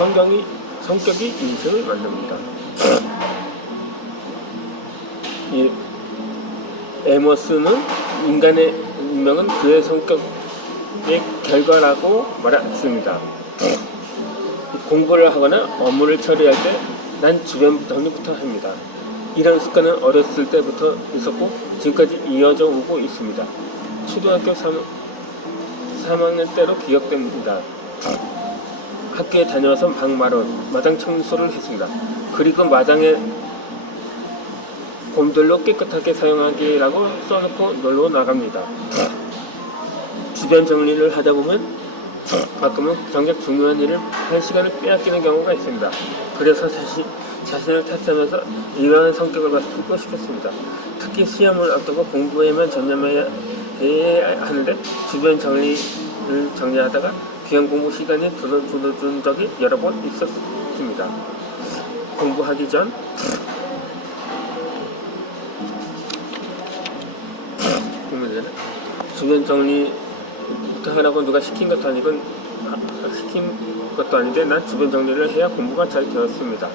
성경이 성격이 인생을 만듭니다. 이 에머스는 인간의 운명은 그의 성격의 결과라고 말했습니다. 공부를 하거나 업무를 처리할 때 난 주변 정리부터 합니다. 이런 습관은 어렸을 때부터 있었고 지금까지 이어져 오고 있습니다. 초등학교 3, 3학년 때로 기억됩니다. 학교에 다녀와서 방 마련, 마당 청소를 했습니다. 그리고 마당에 곰돌로 깨끗하게 사용하기라고 써놓고 놀러 나갑니다. 주변 정리를 하다 보면 가끔은 정작 중요한 일을 한 시간을 빼앗기는 경우가 있습니다. 그래서 다시 자신을 탓하면서 이러한 성격을 바꾸고 싶었습니다. 특히 시험을 앞두고 공부에만 전념해야 해야 하는데 주변 정리를 정리하다가 귀한 공부 시간이 줄어든 적이 여러 번 있었습니다. 공부하기 전? 주변 정리부터 하라고 누가 시킨 것도 아니고 아, 시킨 것도 아닌데 난 주변 정리를 해야 공부가 잘 되었습니다.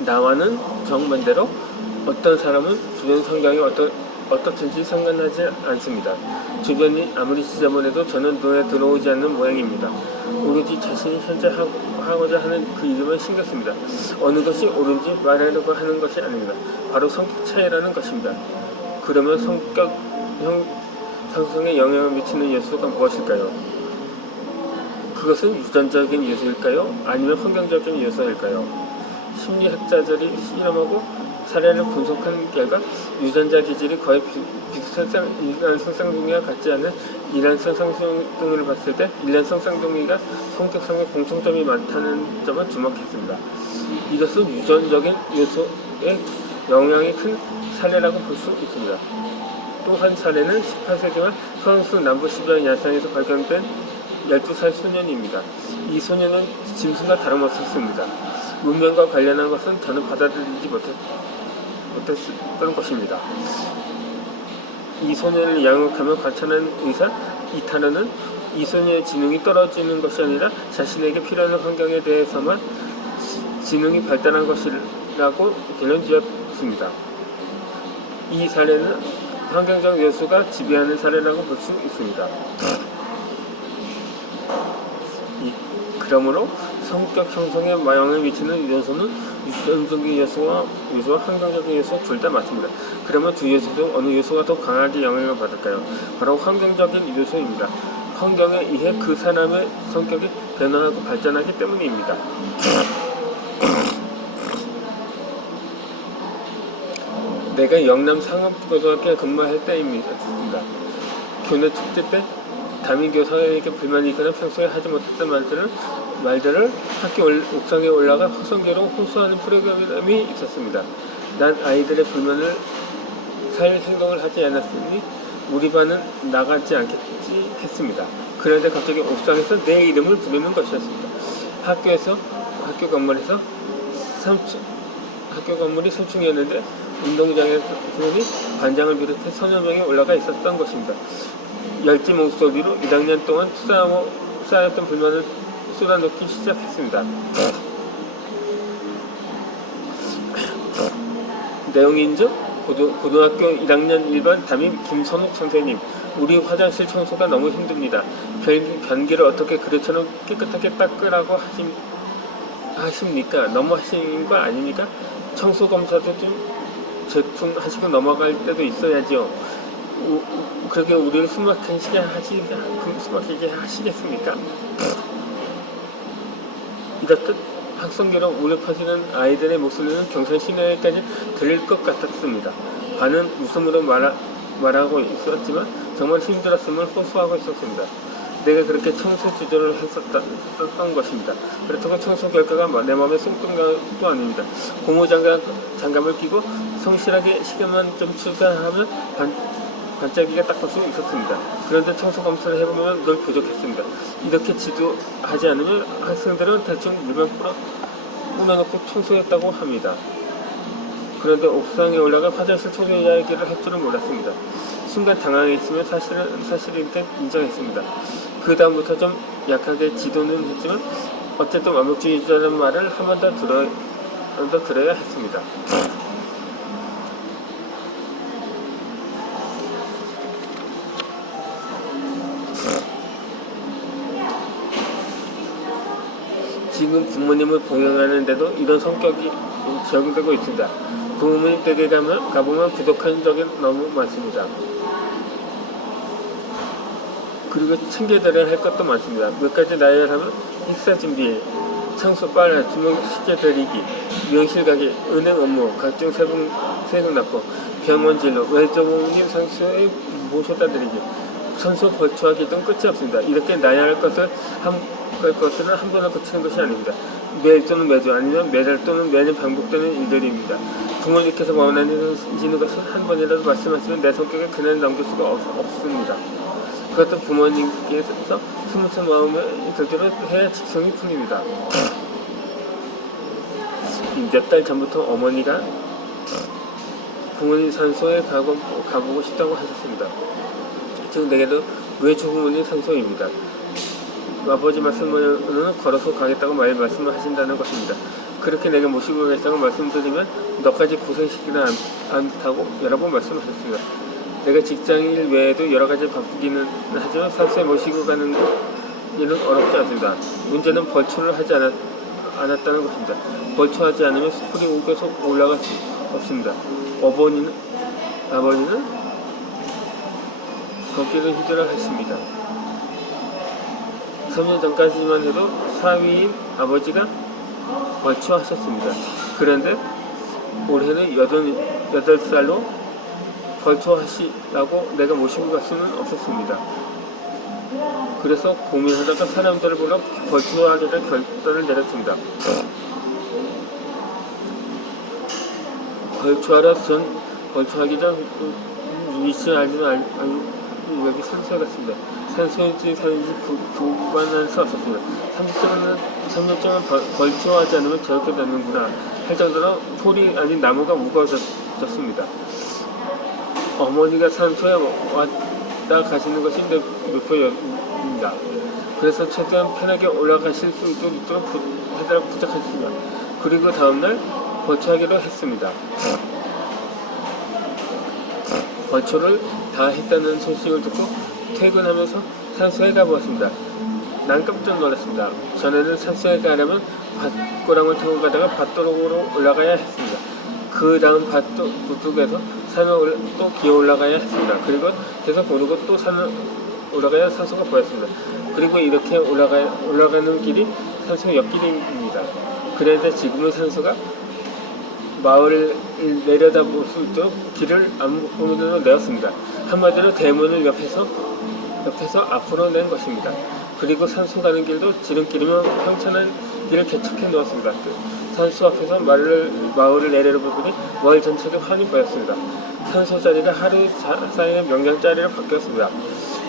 나와는 정반대로 어떤 사람은 주변 성향이 어떤 어떻든지 상관하지 않습니다. 주변이 아무리 지저분해도 저는 눈에 들어오지 않는 모양입니다. 오로지 자신이 현재 하, 하고자 하는 그 일만 신경 씁니다. 어느 것이 옳은지 말하려고 하는 것이 아닙니다. 바로 성격 차이라는 것입니다. 그러면 성격 형, 상승에 영향을 미치는 요소가 무엇일까요? 그것은 유전적인 요소일까요? 아니면 환경적인 요소일까요? 심리학자들이 실험하고 사례를 분석한 결과 유전자 기질이 거의 비, 비슷한 일란성 쌍둥이와 같지 않은 일란성 쌍둥이를 봤을 때 일란성 쌍둥이가 성격상의 공통점이 많다는 점을 주목했습니다. 이것은 유전적인 요소의 영향이 큰 사례라고 볼 수 있습니다. 또 한 사례는 18세기 말 프랑스 남부 시베리아 야산에서 발견된 12살 소년입니다. 이 소년은 짐승과 다름없었습니다. 문명과 관련한 것은 저는 받아들이지 못했, 못했던 것입니다. 이 소년을 양육하며 관찰한 의사 이타르는 이 소년의 지능이 떨어지는 것이 아니라 자신에게 필요한 환경에 대해서만 지능이 발달한 것이라고 결론 지었습니다. 이 사례는 환경적 요소가 지배하는 사례라고 볼 수 있습니다. 이, 그러므로 성격 형성에 영향을 미치는 요소는 유전적인 요소와 요소와 환경적인 요소 둘 다 맞습니다. 그러면 두 요소 중 어느 요소가 더 강하게 영향을 받을까요? 바로 환경적인 요소입니다. 환경에 의해 그 사람의 성격이 변화하고 발전하기 때문입니다. 내가 영남 상업고등학교에 근무할 때입니다. 교내 축제 때 담임 교사에게 불만이 있거나 평소에 하지 못했던 말들을, 말들을 학교 올- 옥상에 올라가 화성계로 호소하는 프로그램이 있었습니다. 난 아이들의 불만을 살 행동을 하지 않았으니 우리 반은 나가지 않겠지 했습니다. 그런데 갑자기 옥상에서 내 이름을 부르는 것이었습니다. 학교에서 학교 건물에서 3층 학교 건물이 3층이었는데 운동장에서는 반장을 비롯해 서너 명이 올라가 있었던 것입니다. 열지 목소리로 1학년 동안 쌓였던 불만을 쏟아놓기 시작했습니다. 내용인즉 고등, 고등학교 1학년 1반 담임 김선욱 선생님 우리 화장실 청소가 너무 힘듭니다. 변, 변기를 어떻게 그릇처럼 깨끗하게 닦으라고 하심, 하십니까? 너무 하신 거 아닙니까? 청소 검사도 좀 제품 하시고 넘어갈 때도 있어야죠. 우, 우- 그렇게 우리를 숨막히게 하시, 숨막히게 하시겠습니까? 이렇듯 학성계로 퍼지는 아이들의 목소리는 경산 시내까지 들릴 것 같았습니다. 반은 웃음으로 말하, 말하고 있었지만 정말 힘들었음을 호소하고 있었습니다. 내가 그렇게 청소 주저를 했었던 했었던 것입니다. 그렇다고 청소 결과가 내 마음에 쏙든 것도 아닙니다. 고무 장갑, 장갑을 끼고 성실하게 시간만 좀 추가하면 반, 반짝이가 닦을 수 있었습니다. 그런데 청소 검사를 해보면 늘 부족했습니다. 이렇게 지도하지 않으면 학생들은 대충 물만 뿌려, 뿌려놓고 청소했다고 합니다. 그런데 옥상에 올라가 화장실 소리 이야기를 할 줄은 몰랐습니다. 순간 당황했지만 사실은 사실인 듯 인정했습니다. 그 다음부터 좀 약하게 지도는 했지만 어쨌든 완벽주의자라는 말을 한 번 더 들어 한번 더 들어야 했습니다. 부모님을 봉양하는데도 이런 성격이 적용되고 있습니다. 부모님 댁에 가면, 가보면 부족한 적이 너무 많습니다. 그리고 챙겨드려야 할 것도 많습니다. 몇 가지 나열하면 식사 준비, 청소 빨래, 주문 시켜드리기, 미용실 가기, 은행 업무, 각종 세금, 세금 납부, 병원 진료, 외조부모님 상수에 모셔다 드리기, 선수 벌초하기 등 끝이 없습니다. 이렇게 나열할 것을 한, 할 것들은 한 번에 거치는 것이 아닙니다. 매일 또는 매주 아니면 매달 또는 매년 반복되는 일들입니다. 부모님께서 원하시는 것을 한 번이라도 말씀하시면 내 성격에 그날 넘길 수가 없, 없습니다. 그것도 부모님께서 스무스 마음을 들도록 해야 직성이 풀립니다. 몇 달 전부터 어머니가 부모님 산소에 가고, 가보고 싶다고 하셨습니다. 즉 내게도 왜 조부모님 산소입니다. 아버지 말씀으로는 걸어서 가겠다고 말 말씀을 하신다는 것입니다. 그렇게 내가 모시고 가겠다고 말씀드리면 너까지 고생시키는 않, 않다고 여러 번 말씀하셨습니다. 내가 직장일 외에도 여러 가지 바쁘기는 하지만 산소에 모시고 가는 일은 어렵지 않습니다. 문제는 벌초를 하지 않았, 않았다는 것입니다. 벌초하지 않으면 수풀이 우겨서 올라갈 수 없습니다. 어머니는 아버지는 걷기를 힘들어 했습니다. 3년 전까지만 해도 사위인 아버지가 벌초하셨습니다. 그런데 올해는 8살로 벌초하시라고 내가 모시고 갈 수는 없었습니다. 그래서 고민하다가 사람들을 불러 벌초하기를 결단을 내렸습니다. 벌초하러 전 벌초하기 전 위치 알지는 알, 알, 여기 산소에 갔습니다. 산소인지 산인지 구분할 수 없었습니다. 30점은 3년점은 벌초하지 않으면 저렇게 되는구나 할 정도로 돌이 아닌 나무가 무거워졌습니다. 어머니가 산소에 왔다 가시는 것이 내 목표입니다. 그래서 최대한 편하게 올라가실 수 있도록 해달라고 부탁했습니다. 그리고 다음날 벌초하기로 했습니다. 벌초를 다 했다는 소식을 듣고 퇴근하면서 산소에 가보았습니다. 난 깜짝 놀랐습니다. 전에는 산소에 가려면 밭고랑을 타고 가다가 밭도로로 올라가야 했습니다. 그 다음 밭도둑에서 산을 또 기어 올라가야 했습니다. 그리고 계속 오르고 또 산을 올라가야 산소가 보였습니다. 그리고 이렇게 올라가, 올라가는 길이 산소 옆길입니다. 그런데 지금은 산소가 마을을 내려다볼 수 있도록 길을 암목공으로 내었습니다. 한마디로 대문을 옆에서 옆에서 앞으로 낸 것입니다. 그리고 산소 가는 길도 지름길이면 평탄한 길을 개척해 놓았습니다. 그 산소 앞에서 마을을, 마을을 내려보더니 마을 전체가 환히 보였습니다. 산소 자리가 하루 사이에 명량 자리로 바뀌었습니다.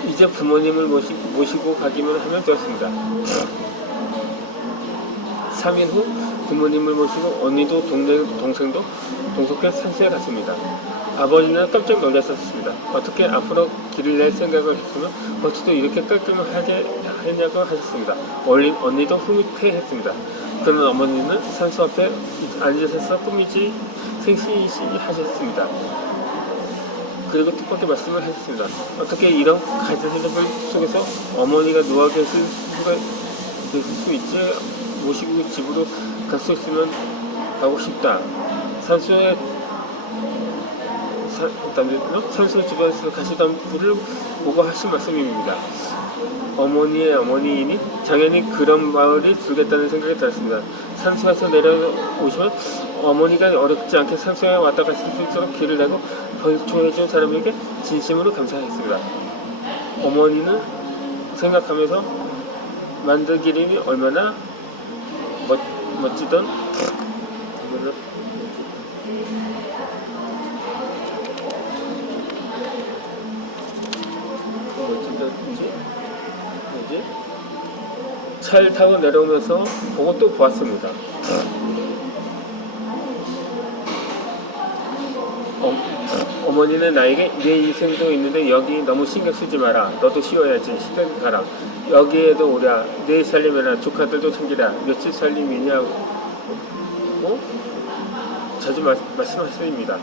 이제 부모님을 모시, 모시고 가기만 하면 되었습니다. 3일 후 부모님을 모시고 언니도 동생, 동생도 동석해 산소에 갔습니다. 아버지는 깜짝 놀랐었습니다. 어떻게 앞으로 길을 낼 생각을 했으면 어찌도 이렇게 깔끔하게 했냐고 하셨습니다. 얼린 언니도 흐뭇해했습니다. 그러나 어머니는 산소 앞에 앉으셔서 꾸미지 생시시 하셨습니다. 그리고 뜻밖의 말씀을 하셨습니다. 어떻게 이런 가정생활 속에서 어머니가 누워 계실 수가 계실 수 있지 모시고 집으로 갈 수 있으면 가고 싶다. 산소에 산소 주변에서 가시던 분을 보고 하신 말씀입니다. 어머니의 어머니이니 당연히 그런 마을이 들겠다는 생각이 들었습니다. 산소에서 내려오시면 어머니가 어렵지 않게 산소에 왔다 가실 수 있도록 길을 내고 벌초해준 사람에게 진심으로 감사했습니다. 어머니는 생각하면서 만든 기름이 얼마나 멋, 멋지던 멋지던지 뭐지? 차를 타고 내려오면서 보고 또 보았습니다. 어머니는 나에게 내 인생도 있는데 여기 너무 신경 쓰지 마라. 너도 쉬어야지. 시댁에 가라. 여기에도 오랴. 내일 살림해라. 조카들도 챙기라. 며칠 살림이냐고 어? 자주 마, 말씀하십니다.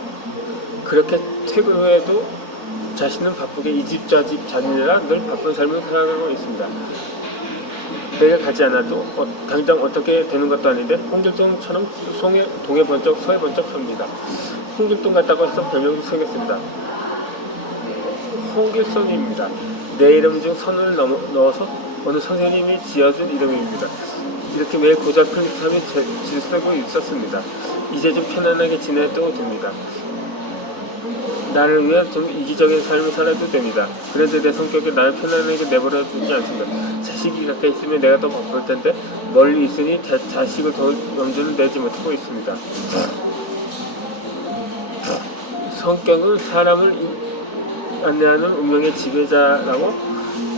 그렇게 퇴근 후에도 자신은 바쁘게 이 집 저 집 다니느라 늘 바쁜 삶을 살아가고 있습니다. 내가 가지 않아도 어, 당장 어떻게 되는 것도 아닌데 홍길동처럼 송해, 동해 번쩍 서해 번쩍 합니다. 홍길동 같다고 해서 별명도 생겼습니다. 홍길성입니다. 내 이름 중 선을 넘어, 넣어서 어느 선생님이 지어준 이름입니다. 이렇게 매일 고작한 삶이 질서고 있었습니다. 이제 좀 편안하게 지내도 됩니다. 나를 위해 좀 이기적인 삶을 살아도 됩니다. 그래도 내 성격이 나를 편안하게 내버려 두지 않습니다. 자식이 가까이 있으면 내가 더 바쁠 텐데 멀리 있으니 자, 더 염두를 내지 못하고 있습니다. 성격은 사람을 이- 안내하는 운명의 지배자라고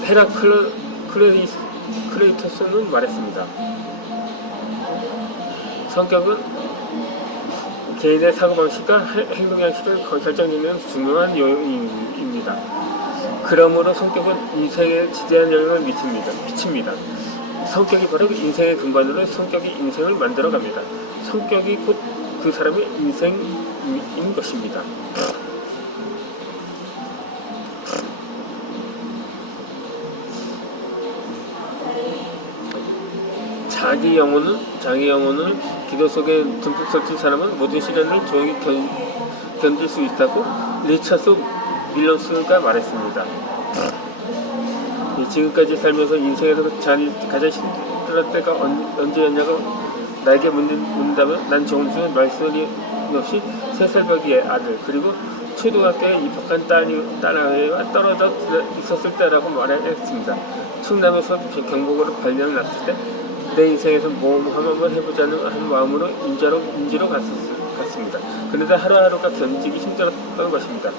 헤라클레이토스는 말했습니다. 성격은 개인의 사고방식과 해- 행동 양식을 거- 결정짓는 중요한 요인입니다. 그러므로 성격은 인생에 지대한 영향을 미칩니다. 미칩니다. 성격이 바로 인생의 근간으로 성격이 인생을 만들어갑니다. 성격이 곧 그 사람의 인생인 것입니다. 자기 영혼은 자기 영혼을 기도 속에 듬뿍 섞인 사람은 모든 시련을 조용히 견, 견딜 수 있다고 리차스 밀런스가 말했습니다. 이 지금까지 살면서 인생에서 잘, 가장 힘들었을 때가 언, 언제였냐고 나에게 묻는, 묻는 다면 난 정수 말소리 없이 세 살박이의 아들 그리고 초등학교에 입학한 딸이 딸아이와 떨어져 있었을 때라고 말했습니다. 충남에서 경복으로 발령 났을 때 내 인생에서 뭐 한번 해보자는 한 마음으로 인자로 인지로 갔, 갔습니다. 그런데 하루하루가 견디기 힘들었던 것입니다.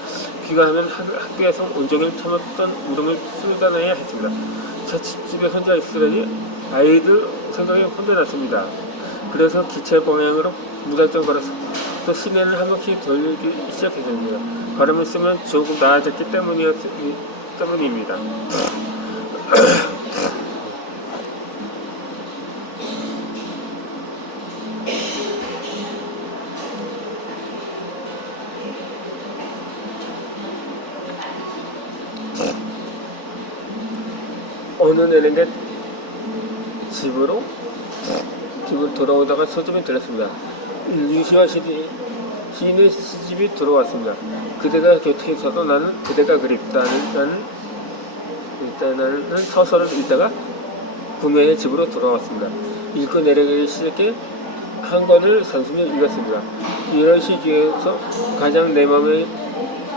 귀가하면 학, 학교에서 온종일 참았던 울음을 쏟아내야 했습니다. 저 집에 혼자 있으려니 아이들 생각이 혼자 났습니다. 그래서 기체 방향으로 무작정 걸어서 또 시내를 한 바퀴 돌기 시작했습니다. 걸음을 쓰면 조금 나아졌기 때문이었, 때문입니다. 어느 내내 집으로 집을 돌아오다가 서점에 들렸습니다. 유시와 시디, 시인의 시집이 들어왔습니다. 그대가 곁에 있어도 나는 그대가 그립다는 나는 일단은 서서를 읽다가 구매의 집으로 돌아왔습니다. 읽고 내려가기 시작해 한 권을 단숨에 읽었습니다. 이런 시 중에서 가장 내 마음에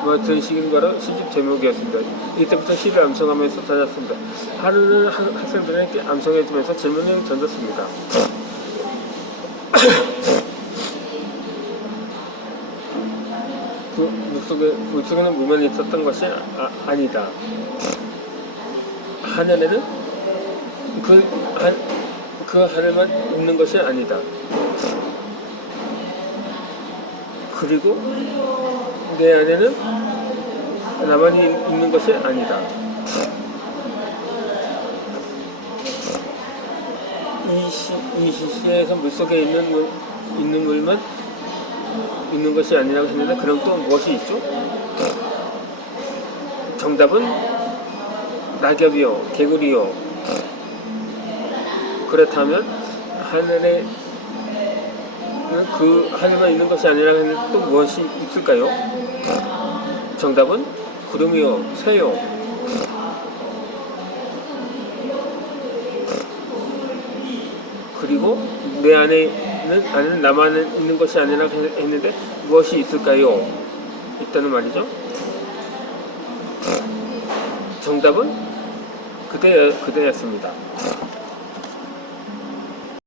맡은 시인 바로 시집 제목이었습니다. 이때부터 시를 암송하면서 다녔습니다. 하루는 학- 학생들에게 암송해주면서 질문을 던졌습니다. 그 물속에, 물속에는 물만이 있었던 것이 아, 아니다. 하늘에는 그, 한, 그 하늘만 있는 것이 아니다. 그리고 내 안에는 나만이 있는 것이 아니다. 이 시, 이 시시에서 물속에 있는 물, 있는 물만 있는 것이 아니라고 했는데 그럼 또 무엇이 있죠? 정답은 낙엽이요, 개구리요. 그렇다면 하늘에 그 하늘만 있는 것이 아니라고 했는데 또 무엇이 있을까요? 정답은 구름이요, 새요. 그리고 내 안에는 안에는 나만 있는 것이 아니라 했는데 무엇이 있을까요? 있다는 말이죠. 정답은 그대 그대였습니다.